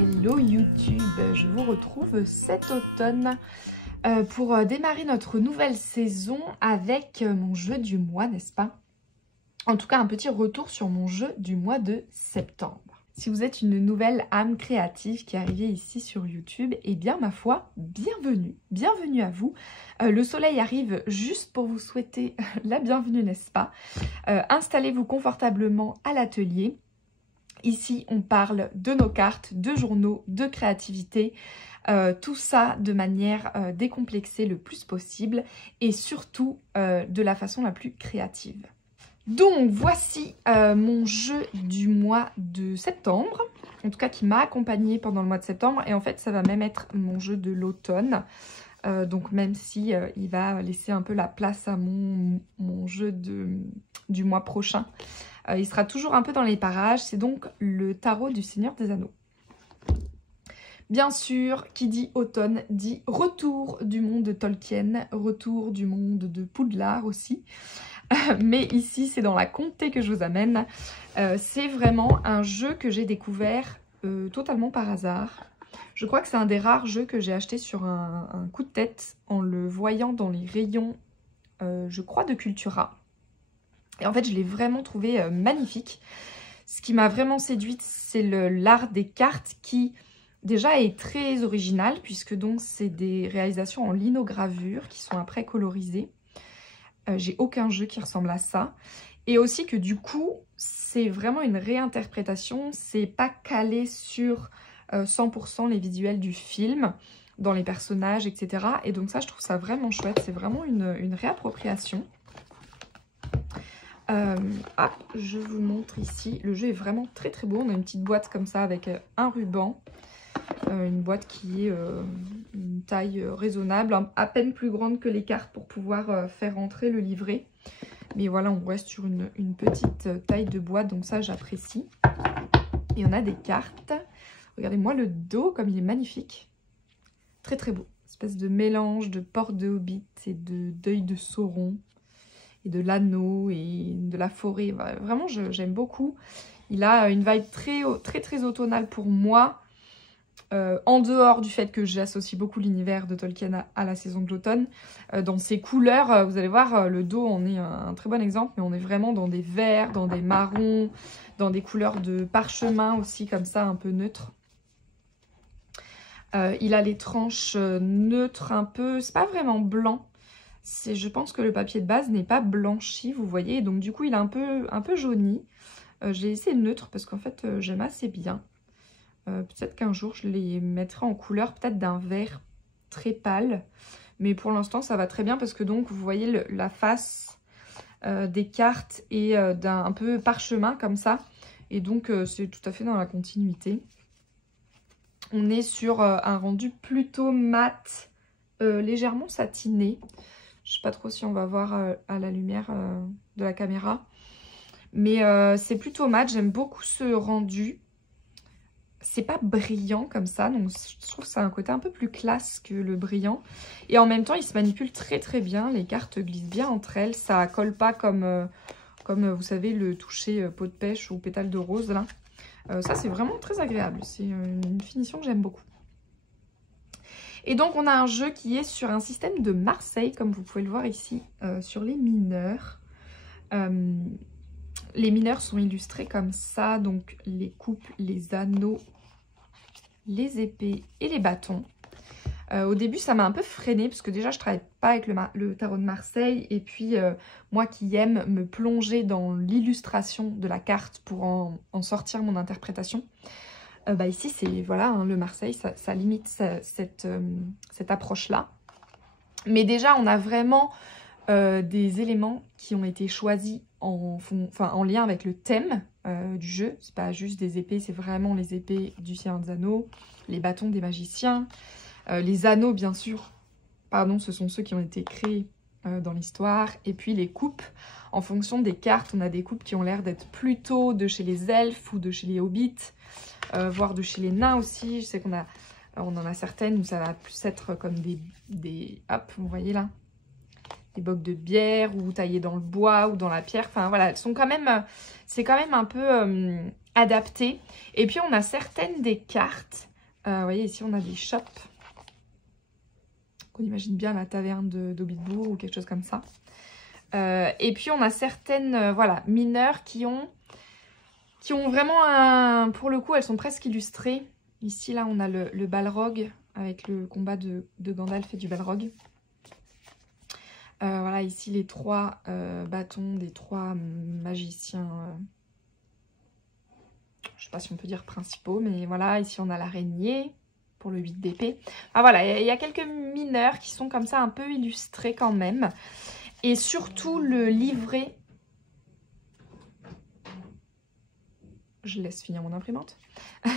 Hello YouTube, je vous retrouve cet automne pour démarrer notre nouvelle saison avec mon jeu du mois, n'est-ce pas? En tout cas, un petit retour sur mon jeu du mois de septembre. Si vous êtes une nouvelle âme créative qui est arrivée ici sur YouTube, eh bien ma foi, bienvenue, bienvenue à vous. Le soleil arrive juste pour vous souhaiter la bienvenue, n'est-ce pas? Installez-vous confortablement à l'atelier. Ici, on parle de nos cartes, de journaux, de créativité, tout ça de manière décomplexée le plus possible et surtout de la façon la plus créative. Donc, voici mon jeu du mois de septembre, en tout cas qui m'a accompagnée pendant le mois de septembre et en fait, ça va même être mon jeu de l'automne. Donc, même si il va laisser un peu la place à mon jeu du mois prochain. Il sera toujours un peu dans les parages. C'est donc le tarot du Seigneur des Anneaux. Bien sûr, qui dit automne dit retour du monde de Tolkien, retour du monde de Poudlard aussi. Mais ici, c'est dans la comté que je vous amène. C'est vraiment un jeu que j'ai découvert totalement par hasard. Je crois que c'est un des rares jeux que j'ai acheté sur un coup de tête en le voyant dans les rayons, je crois, de Cultura. Et en fait, je l'ai vraiment trouvé magnifique. Ce qui m'a vraiment séduite, c'est l'art des cartes qui, déjà, est très original, puisque donc c'est des réalisations en linogravure qui sont après colorisées. J'ai aucun jeu qui ressemble à ça. Et aussi que du coup, c'est vraiment une réinterprétation. C'est pas calé sur 100% les visuels du film, dans les personnages, etc. Et donc ça, je trouve ça vraiment chouette. C'est vraiment une réappropriation. Je vous montre ici, le jeu est vraiment très très beau. On a une petite boîte comme ça avec un ruban, une boîte qui est une taille raisonnable, à peine plus grande que les cartes pour pouvoir faire rentrer le livret. Mais voilà, on reste sur une petite taille de boîte, donc ça j'apprécie. Et on a des cartes. Regardez-moi le dos comme il est magnifique, très très beau. Espèce de mélange de porte de Hobbit et de d'œil de Sauron. Et de l'anneau et de la forêt. Vraiment, j'aime beaucoup. Il a une vibe très automnale pour moi. En dehors du fait que j'associe beaucoup l'univers de Tolkien à la saison de l'automne. Dans ses couleurs, vous allez voir, le dos en est un très bon exemple. Mais on est vraiment dans des verts, dans des marrons, dans des couleurs de parchemin aussi, comme ça, un peu neutres. Il a les tranches neutres un peu. C'est pas vraiment blanc. Je pense que le papier de base n'est pas blanchi, vous voyez. Donc du coup, il est un peu jauni. J'ai laissé neutre parce qu'en fait, j'aime assez bien. Peut-être qu'un jour, je les mettrai en couleur peut-être d'un vert très pâle. Mais pour l'instant, ça va très bien parce que donc, vous voyez la face des cartes et d'un peu parchemin comme ça. Et donc, c'est tout à fait dans la continuité. On est sur un rendu plutôt mat, légèrement satiné. Je sais pas trop si on va voir à la lumière de la caméra. Mais c'est plutôt mat. J'aime beaucoup ce rendu. C'est pas brillant comme ça. Donc je trouve que ça a un côté un peu plus classe que le brillant. Et en même temps, il se manipule très bien. Les cartes glissent bien entre elles. Ça colle pas comme vous savez, le toucher peau de pêche ou pétale de rose. Là. Ça, c'est vraiment très agréable. C'est une finition que j'aime beaucoup. Et donc, on a un jeu qui est sur un système de Marseille, comme vous pouvez le voir ici, sur les mineurs. Les mineurs sont illustrés comme ça, donc les coupes, les anneaux, les épées et les bâtons. Au début, ça m'a un peu freinée, parce que déjà, je ne travaille pas avec le tarot de Marseille. Et puis, moi qui aime me plonger dans l'illustration de la carte pour en sortir mon interprétation, ici, c'est voilà, hein, le Marseille, ça limite cette approche-là. Mais déjà, on a vraiment des éléments qui ont été choisis en lien avec le thème du jeu. C'est pas juste des épées, c'est vraiment les épées du Seigneur des Anneaux, les bâtons des magiciens, les anneaux, bien sûr. Pardon, ce sont ceux qui ont été créés dans l'histoire. Et puis les coupes, en fonction des cartes, on a des coupes qui ont l'air d'être plutôt de chez les elfes ou de chez les hobbits. Voire de chez les nains aussi. Je sais qu'on on en a certaines où ça va plus être comme hop, vous voyez là, des bocs de bière ou taillées dans le bois ou dans la pierre. Enfin voilà, elles sont quand même, c'est quand même un peu adapté. Et puis on a certaines des cartes Vous voyez, ici, on a des shops. On imagine bien la taverne d'Obitbourg ou quelque chose comme ça. Et puis, on a certaines voilà, mineures qui ont vraiment un... Pour le coup, elles sont presque illustrées. Ici, là, on a le Balrog avec le combat de Gandalf et du Balrog. Voilà, ici, les 3 bâtons des 3 magiciens. Je ne sais pas si on peut dire principaux, mais voilà, ici, on a l'araignée pour le 8 d'épée. Ah, voilà, il y a quelques mineurs qui sont comme ça un peu illustrés quand même. Et surtout, le livret... Je laisse finir mon imprimante.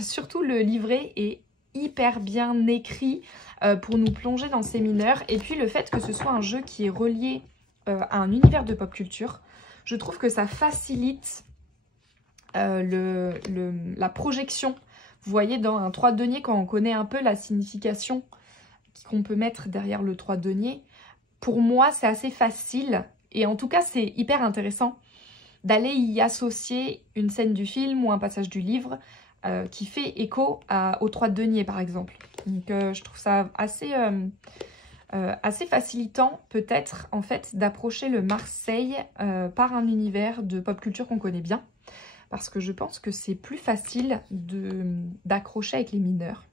Surtout, le livret est hyper bien écrit pour nous plonger dans ces mineurs. Et puis, le fait que ce soit un jeu qui est relié à un univers de pop culture, je trouve que ça facilite la projection. Vous voyez, dans un 3 deniers, quand on connaît un peu la signification qu'on peut mettre derrière le 3 deniers, pour moi, c'est assez facile. Et en tout cas, c'est hyper intéressant d'aller y associer une scène du film ou un passage du livre qui fait écho aux 3 deniers, par exemple. Donc, je trouve ça assez facilitant, peut-être, en fait, d'approcher le Marseille par un univers de pop culture qu'on connaît bien. Parce que je pense que c'est plus facile d'accrocher avec les mineurs.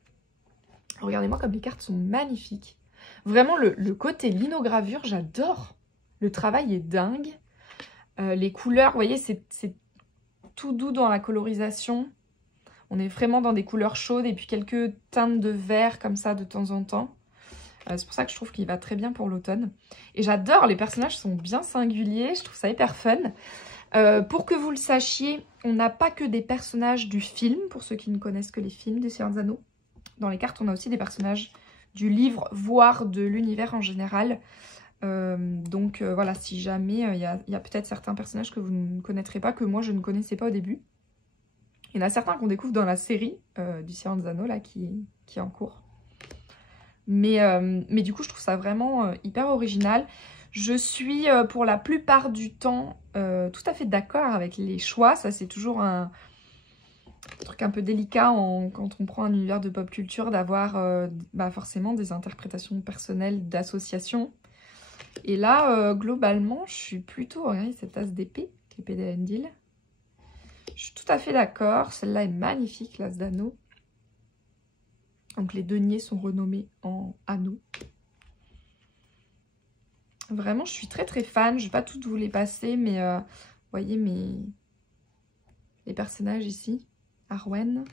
Regardez-moi comme les cartes sont magnifiques. Vraiment, le côté linogravure, j'adore. Le travail est dingue. Les couleurs, vous voyez, c'est tout doux dans la colorisation. On est vraiment dans des couleurs chaudes et puis quelques teintes de vert comme ça de temps en temps. C'est pour ça que je trouve qu'il va très bien pour l'automne. Et j'adore, les personnages sont bien singuliers, je trouve ça hyper fun. Pour que vous le sachiez, on n'a pas que des personnages du film, pour ceux qui ne connaissent que les films des Seigneur des Anneaux. Dans les cartes, on a aussi des personnages du livre, voire de l'univers en général. Donc voilà, si jamais il y a peut-être certains personnages que vous ne connaîtrez pas, que moi je ne connaissais pas au début. Il y en a certains qu'on découvre dans la série du Seigneur des Anneaux là, qui est en cours. Mais du coup, je trouve ça vraiment hyper original. Je suis pour la plupart du temps tout à fait d'accord avec les choix. Ça, c'est toujours un truc un peu délicat quand on prend un univers de pop culture, d'avoir forcément des interprétations personnelles d'associations. Et là, globalement, je suis plutôt... Regardez cette as d'épée, l'épée d'Elendil. Je suis tout à fait d'accord. Celle-là est magnifique, l'as d'anneau. Donc les deniers sont renommés en anneaux. Vraiment, je suis très très fan. Je ne vais pas toutes vous les passer, mais vous voyez les personnages ici. Arwen,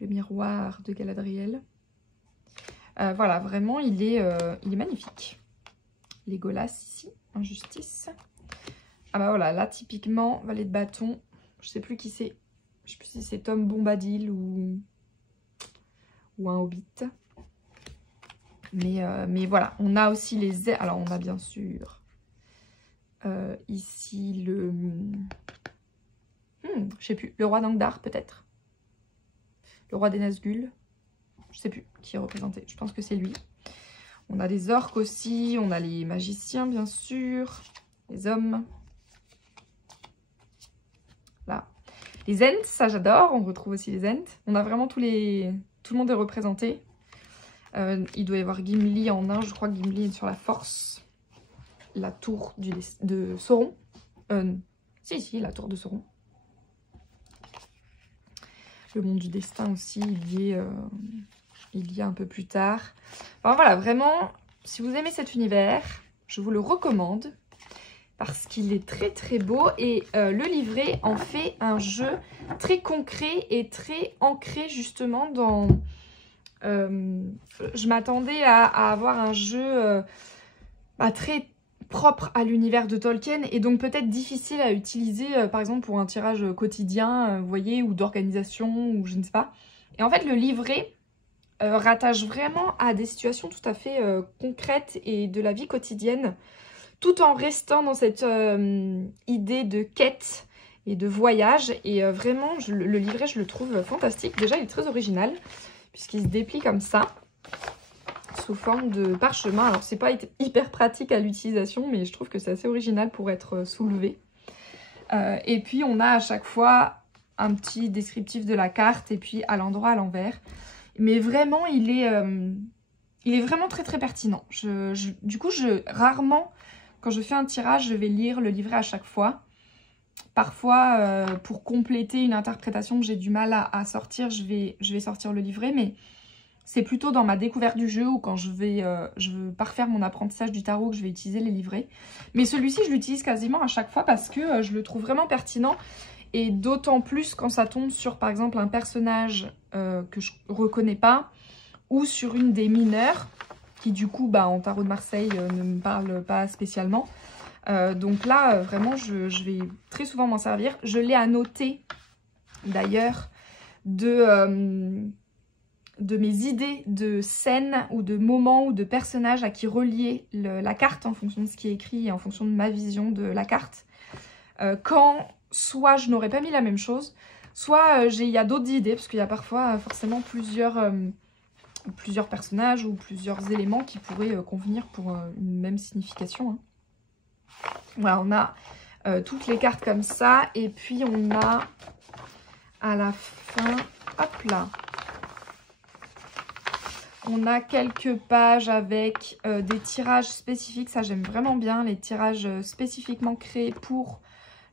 le miroir de Galadriel. Voilà, vraiment, il est magnifique. Legolas ici, injustice. Ah bah voilà, là typiquement, valet de bâton. Je sais plus qui c'est. Je sais plus si c'est Tom Bombadil ou un hobbit. Mais voilà, on a aussi les... Alors on a bien sûr ici le... je sais plus, le roi d'Angdar peut-être. Le roi des Nazgûl. Je sais plus qui est représenté, je pense que c'est lui. On a des orques aussi, on a les magiciens bien sûr, les hommes. Là. Les Ents, ça j'adore, on retrouve aussi les Ents. On a vraiment tout le monde est représenté. Il doit y avoir Gimli en nain, je crois que Gimli est sur la force. La tour de Sauron. Si, la tour de Sauron. Le monde du destin aussi, il y a un peu plus tard. Enfin voilà, vraiment, si vous aimez cet univers, je vous le recommande. Parce qu'il est très très beau et le livret en fait un jeu très concret et très ancré justement dans... je m'attendais à avoir un jeu très propre à l'univers de Tolkien et donc peut-être difficile à utiliser par exemple pour un tirage quotidien, vous voyez, ou d'organisation ou je ne sais pas. Et en fait le livret rattache vraiment à des situations tout à fait concrètes et de la vie quotidienne, tout en restant dans cette idée de quête et de voyage. Et vraiment, le livret, je le trouve fantastique. Déjà, il est très original, puisqu'il se déplie comme ça, sous forme de parchemin. Alors, c'est pas hyper pratique à l'utilisation, mais je trouve que c'est assez original pour être soulevé. Et puis, on a à chaque fois un petit descriptif de la carte, et puis à l'endroit, à l'envers. Mais vraiment, il est vraiment très très pertinent. Du coup, rarement, quand je fais un tirage, je vais lire le livret à chaque fois. Parfois, pour compléter une interprétation que j'ai du mal à sortir, je vais sortir le livret, mais c'est plutôt dans ma découverte du jeu ou quand je veux parfaire mon apprentissage du tarot que je vais utiliser les livrets. Mais celui-ci, je l'utilise quasiment à chaque fois parce que je le trouve vraiment pertinent. Et d'autant plus quand ça tombe sur, par exemple, un personnage que je reconnais pas ou sur une des mineures qui, du coup, en tarot de Marseille, ne me parle pas spécialement. Donc là, vraiment, je vais très souvent m'en servir. Je l'ai annoté, d'ailleurs, de mes idées de scènes ou de moments ou de personnages à qui relier la carte en fonction de ce qui est écrit et en fonction de ma vision de la carte. Quand soit je n'aurais pas mis la même chose, soit il y a d'autres idées, parce qu'il y a parfois forcément plusieurs personnages ou plusieurs éléments qui pourraient convenir pour une même signification. Hein. Voilà, on a toutes les cartes comme ça, et puis on a à la fin, hop là, on a quelques pages avec des tirages spécifiques. Ça, j'aime vraiment bien, les tirages spécifiquement créés pour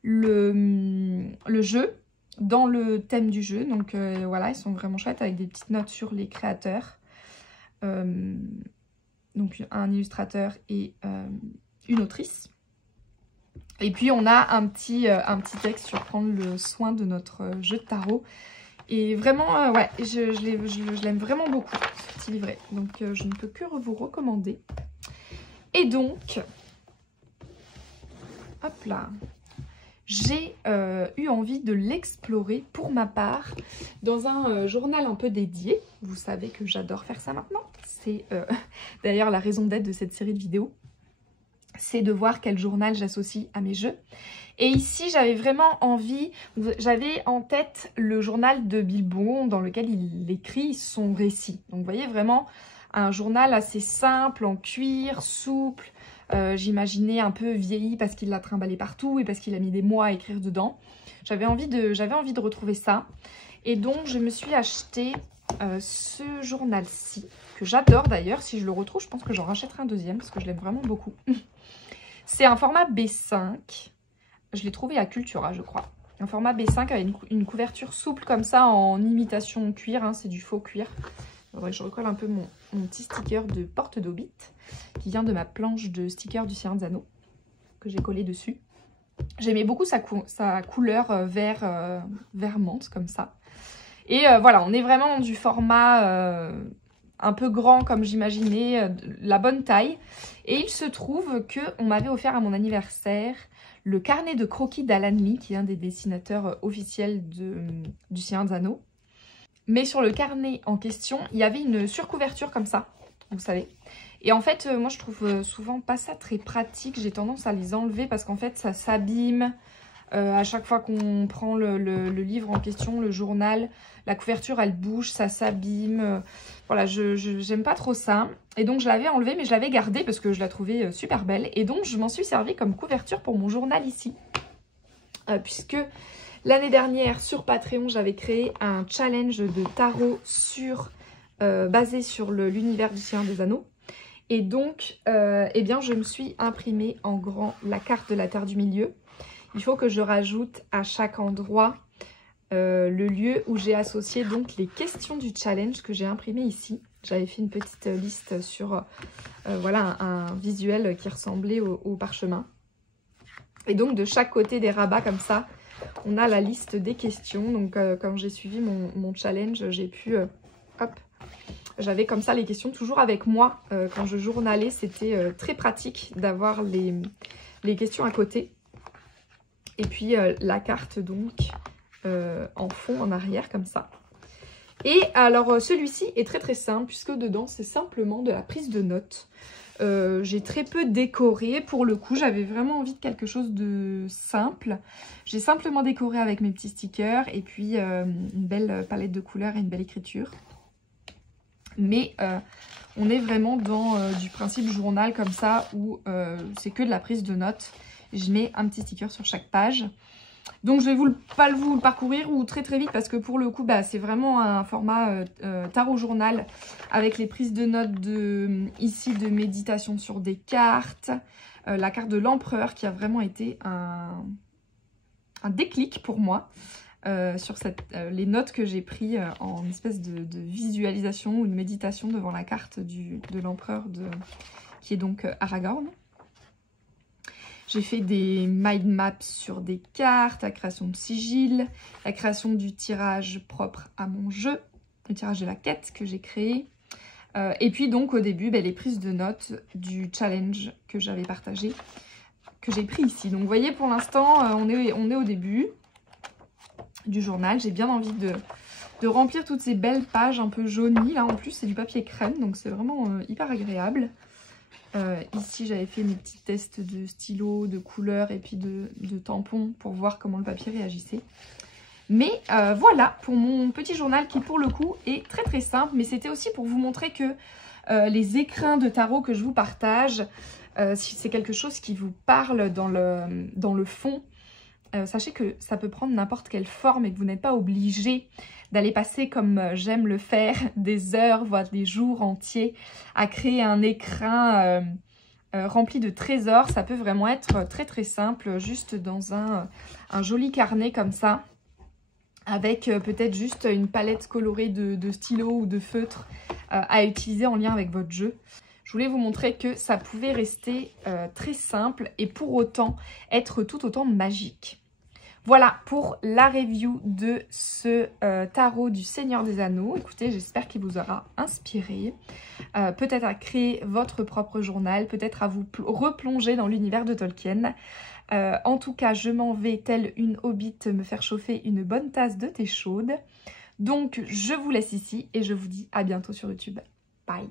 le jeu, dans le thème du jeu. Donc voilà, ils sont vraiment chouettes avec des petites notes sur les créateurs. Donc un illustrateur et une autrice. Et puis on a un petit texte sur prendre le soin de notre jeu de tarot. Et vraiment, ouais, je l'aime vraiment beaucoup, ce petit livret. Donc, je ne peux que vous recommander. Et donc, hop là, j'ai eu envie de l'explorer pour ma part dans un journal un peu dédié. Vous savez que j'adore faire ça maintenant. C'est d'ailleurs la raison d'être de cette série de vidéos. C'est de voir quel journal j'associe à mes jeux. Et ici, j'avais vraiment envie, j'avais en tête le journal de Bilbon dans lequel il écrit son récit. Donc vous voyez vraiment un journal assez simple, en cuir, souple. J'imaginais un peu vieilli parce qu'il l'a trimballé partout et parce qu'il a mis des mois à écrire dedans. J'avais envie de retrouver ça. Et donc, je me suis acheté ce journal-ci, que j'adore d'ailleurs. Si je le retrouve, je pense que j'en rachèterai un deuxième parce que je l'aime vraiment beaucoup. C'est un format B5. Je l'ai trouvé à Cultura, je crois. Un format B5 avec une couverture souple comme ça en imitation cuir. Hein, c'est du faux cuir. Je recolle un peu mon petit sticker de Porte d'Hobbit qui vient de ma planche de stickers du Seigneur des Anneaux que j'ai collé dessus. J'aimais beaucoup sa couleur vert menthe comme ça. Et voilà, on est vraiment dans du format un peu grand comme j'imaginais, la bonne taille. Et il se trouve qu'on m'avait offert à mon anniversaire le carnet de croquis d'Alan Lee, qui est un des dessinateurs officiels du Seigneur des Anneaux. Mais sur le carnet en question, il y avait une surcouverture comme ça, vous savez. Et en fait, moi je trouve souvent pas ça très pratique. J'ai tendance à les enlever parce qu'en fait ça s'abîme. À chaque fois qu'on prend le livre en question, le journal, la couverture elle bouge, ça s'abîme. Voilà, j'aime pas trop ça. Et donc je l'avais enlevé, mais je l'avais gardé parce que je la trouvais super belle. Et donc je m'en suis servi comme couverture pour mon journal ici. Puisque l'année dernière sur Patreon, j'avais créé un challenge de tarot basé sur l'univers du Seigneur des Anneaux. Et donc, eh bien, je me suis imprimé en grand la carte de la Terre du Milieu. Il faut que je rajoute à chaque endroit le lieu où j'ai associé donc les questions du challenge que j'ai imprimé ici. J'avais fait une petite liste sur voilà, un visuel qui ressemblait au parchemin. Et donc de chaque côté des rabats comme ça, on a la liste des questions. Donc quand j'ai suivi mon challenge, j'ai pu... hop, j'avais comme ça les questions toujours avec moi. Quand je journalais, c'était très pratique d'avoir les questions à côté. Et puis la carte donc en fond, en arrière comme ça. Et alors celui-ci est très très simple puisque dedans c'est simplement de la prise de notes. J'ai très peu décoré pour le coup, j'avais vraiment envie de quelque chose de simple. J'ai simplement décoré avec mes petits stickers et puis une belle palette de couleurs et une belle écriture. Mais on est vraiment dans du principe journal comme ça où c'est que de la prise de notes. Je mets un petit sticker sur chaque page. Donc je vais pas vous le parcourir ou très vite parce que pour le coup c'est vraiment un format tarot journal avec les prises de notes ici de méditation sur des cartes, la carte de l'empereur qui a vraiment été un déclic pour moi sur les notes que j'ai prises en espèce de visualisation ou de méditation devant la carte de l'empereur qui est donc Aragorn. J'ai fait des mind maps sur des cartes, la création de sigils, la création du tirage propre à mon jeu, le tirage de la quête que j'ai créé. Et puis donc au début, les prises de notes du challenge que j'avais partagé, que j'ai pris ici. Donc vous voyez pour l'instant, on est au début du journal. J'ai bien envie de remplir toutes ces belles pages un peu jaunies. Là en plus c'est du papier crème, donc c'est vraiment hyper agréable. Ici j'avais fait mes petits tests de stylo, de couleurs et puis de tampons pour voir comment le papier réagissait. Mais voilà pour mon petit journal qui pour le coup est très simple. Mais c'était aussi pour vous montrer que les écrins de tarot que je vous partage, si c'est quelque chose qui vous parle dans le fond, sachez que ça peut prendre n'importe quelle forme et que vous n'êtes pas obligé d'aller passer, comme j'aime le faire, des heures, voire des jours entiers à créer un écrin rempli de trésors. Ça peut vraiment être très simple, juste dans un joli carnet comme ça, avec peut-être juste une palette colorée de stylos ou de feutres à utiliser en lien avec votre jeu. Je voulais vous montrer que ça pouvait rester très simple et pour autant être tout autant magique. Voilà pour la review de ce tarot du Seigneur des Anneaux. Écoutez, j'espère qu'il vous aura inspiré. Peut-être à créer votre propre journal, peut-être à vous replonger dans l'univers de Tolkien. En tout cas, je m'en vais, telle une hobbit, me faire chauffer une bonne tasse de thé chaude. Donc, je vous laisse ici et je vous dis à bientôt sur YouTube. Bye!